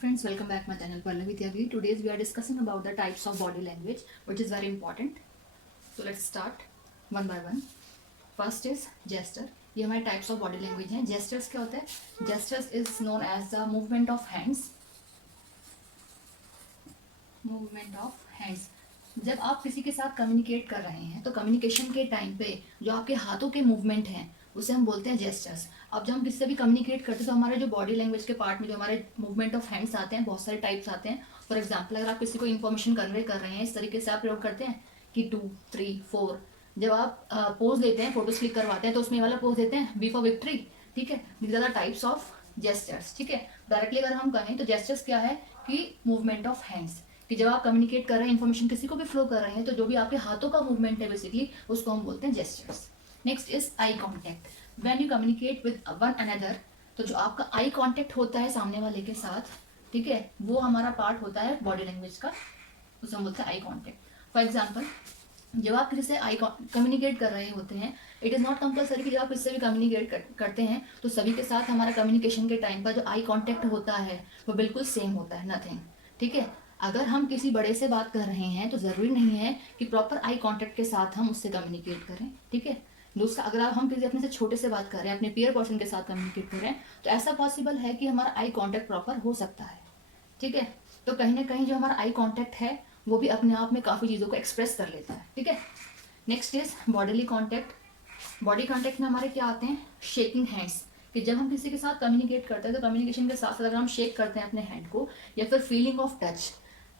friends, welcome back my channel Pallavi Tyagi. Today we are discussing about the types of body language, which is very important. So let's start one by one. First is gesture. ये हमारे types of body language हैं. Gestures क्या होता है? Gestures is known as the movement of hands. Movement of hands. जब आप किसी के साथ कम्युनिकेट कर रहे हैं तो कम्युनिकेशन के टाइम पे जो आपके हाथों के मूवमेंट हैं उसे हम बोलते हैं जेस्चर्स. अब जब हम किससे भी कम्युनिकेट करते हैं तो हमारे जो बॉडी लैंग्वेज के पार्ट में जो हमारे मूवमेंट ऑफ हैंड्स आते हैं, बहुत सारे टाइप्स आते हैं. फॉर एग्जांपल, अगर आप किसी को इन्फॉर्मेशन कन्वे कर रहे हैं, इस तरीके से आप प्रयोग करते हैं कि 2 3 4. जब आप पोज देते हैं, फोटोज क्लिक करवाते हैं, तो उसमें वाला पोज देते हैं बी फॉर विक्ट्री. ठीक है, these are the types of gestures. ठीक है, डायरेक्टली अगर हम कहें तो जेस्चर्स क्या है कि मूवमेंट ऑफ हैंड्स, कि जब आप कम्युनिकेट कर रहे हैं, इन्फॉर्मेशन किसी को भी फ्लो कर रहे हैं, तो जो भी आपके हाथों का मूवमेंट है बेसिकली उसको हम बोलते हैं gestures. Next is eye contact. When you communicate with one another, तो जो आपका आई कॉन्टैक्ट होता है सामने वाले के साथ, ठीक है, वो हमारा पार्ट होता है बॉडी लैंग्वेज का, उसे हम बोलते हैं आई कॉन्टैक्ट. फॉर एग्जाम्पल, जब आप किसी से आई कम्युनिकेट कर रहे होते हैं, इट इज़ नॉट कंपलसरी कि जब आप किससे भी कम्युनिकेट करते हैं तो सभी के साथ हमारा कम्युनिकेशन के टाइम पर जो आई कॉन्टैक्ट होता है वो बिल्कुल सेम होता है, नथिंग. ठीक है, अगर हम किसी बड़े से बात कर रहे हैं तो ज़रूरी नहीं है कि प्रॉपर आई कांटेक्ट के साथ हम उससे कम्युनिकेट करें. ठीक है, दूसरा, अगर हम किसी अपने से छोटे से बात कर रहे हैं, अपने पीयर पर्सन के साथ कम्युनिकेट कर रहे हैं, तो ऐसा पॉसिबल है कि हमारा आई कांटेक्ट प्रॉपर हो सकता है. ठीक है, तो कहीं ना कहीं जो हमारा आई कांटेक्ट है वो भी अपने आप में काफ़ी चीज़ों को एक्सप्रेस कर लेता है. ठीक है, next is bodily contact. Body contact में हमारे क्या आते हैं? शेकिंग हैंड्स, कि जब हम किसी के साथ कम्युनिकेट करते हैं तो कम्युनिकेशन के साथ साथ अगर हम शेक करते हैं अपने हैंड को, या फिर फीलिंग ऑफ टच.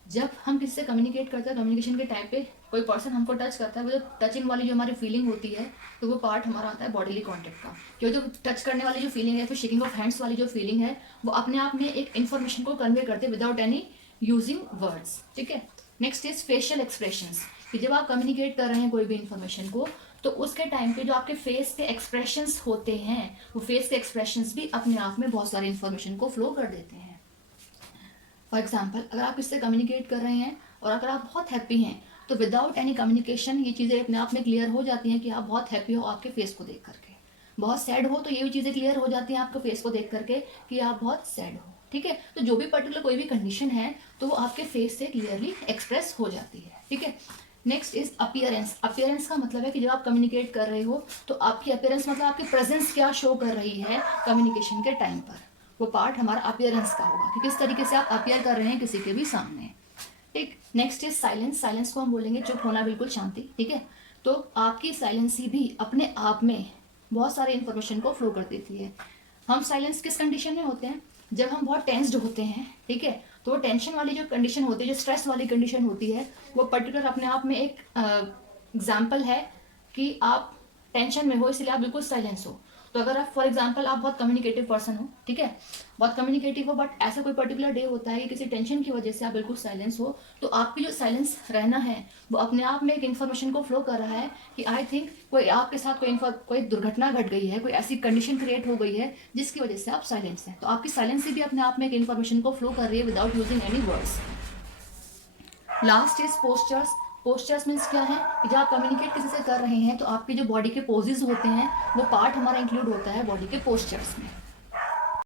जब हम किसी से कम्युनिकेट करते हैं, कम्युनिकेशन के टाइम पे कोई पर्सन हमको टच करता है, वो जो टचिंग वाली जो हमारी फीलिंग होती है, तो वो पार्ट हमारा आता है बॉडीली कॉन्टैक्ट का. क्योंकि जो टच करने वाली जो फीलिंग है, फिर शेकिंग ऑफ हैंड्स वाली जो फीलिंग है, वो अपने आप में एक इन्फॉर्मेशन को कन्वे करते हैं विदाउट एनी यूजिंग वर्ड्स. ठीक है, नेक्स्ट इज फेशियल एक्सप्रेशंस, कि जब आप कम्युनिकेट कर रहे हैं कोई भी इन्फॉर्मेशन को, तो उसके टाइम पे जो आपके फेस के एक्सप्रेशंस होते हैं, वो फेस के एक्सप्रेशंस भी अपने आप में बहुत सारी इन्फॉर्मेशन को फ्लो कर देते हैं. फॉर एग्जाम्पल, अगर आप इससे कम्युनिकेट कर रहे हैं और अगर आप बहुत हैप्पी हैं, तो विदाउट एनी कम्युनिकेशन ये चीज़ें अपने आप में क्लियर हो जाती हैं कि आप बहुत हैप्पी हो आपके फेस को देख करके. बहुत सैड हो तो ये भी चीज़ें क्लियर हो जाती हैं आपके फेस को देख करके कि आप बहुत सैड हो. ठीक है, तो जो भी पर्टिकुलर कोई भी कंडीशन है तो वो आपके फेस से क्लियरली एक्सप्रेस हो जाती है. ठीक है, नेक्स्ट इज अपीयरेंस. अपीयरेंस का मतलब है कि जब आप कम्युनिकेट कर रहे हो तो आपकी अपीयरेंस मतलब आपकी प्रेजेंस क्या शो कर रही है कम्युनिकेशन के टाइम पर, वो पार्ट हमारा अपीयरेंस का होगा कि किस तरीके से आप अपीयर कर रहे हैं किसी के भी सामने. ठीक, नेक्स्ट इज साइलेंस. साइलेंस को हम बोलेंगे चुप होना, बिल्कुल शांति. ठीक है, तो आपकी साइलेंस ही भी अपने आप में बहुत सारे इन्फॉर्मेशन को फ्लो कर देती है. हम साइलेंस किस कंडीशन में होते हैं? जब हम बहुत टेंस्ड होते हैं. ठीक है, तो वो टेंशन वाली जो कंडीशन होती है, जो स्ट्रेस वाली कंडीशन होती है, वो पर्टिकुलर अपने आप में एक एग्जाम्पल है कि आप टेंशन में हो इसलिए आप बिल्कुल साइलेंस हो. तो अगर आप फॉर एग्जांपल आप बहुत कम्युनिकेटिव पर्सन हो, ठीक है, बहुत कम्युनिकेटिव हो, बट ऐसा कोई पर्टिकुलर डे होता है कि किसी टेंशन की वजह से आप बिल्कुल साइलेंस हो, तो आपकी जो साइलेंस रहना है वो अपने आप में एक इन्फॉर्मेशन को फ्लो कर रहा है कि आई थिंक कोई आपके साथ कोई दुर्घटना घट गई है, कोई ऐसी कंडीशन क्रिएट हो गई है जिसकी वजह से आप साइलेंस हैं. तो आपकी साइलेंस भी अपने आप में एक इन्फॉर्मेशन को फ्लो कर रही है without using any words. Last is postures. Postures means क्या है कि जब आप कम्युनिकेट किसी से कर रहे हैं तो आपके जो बॉडी के पोजेज होते हैं वो पार्ट हमारा इंक्लूड होता है बॉडी के पोस्चर्स में.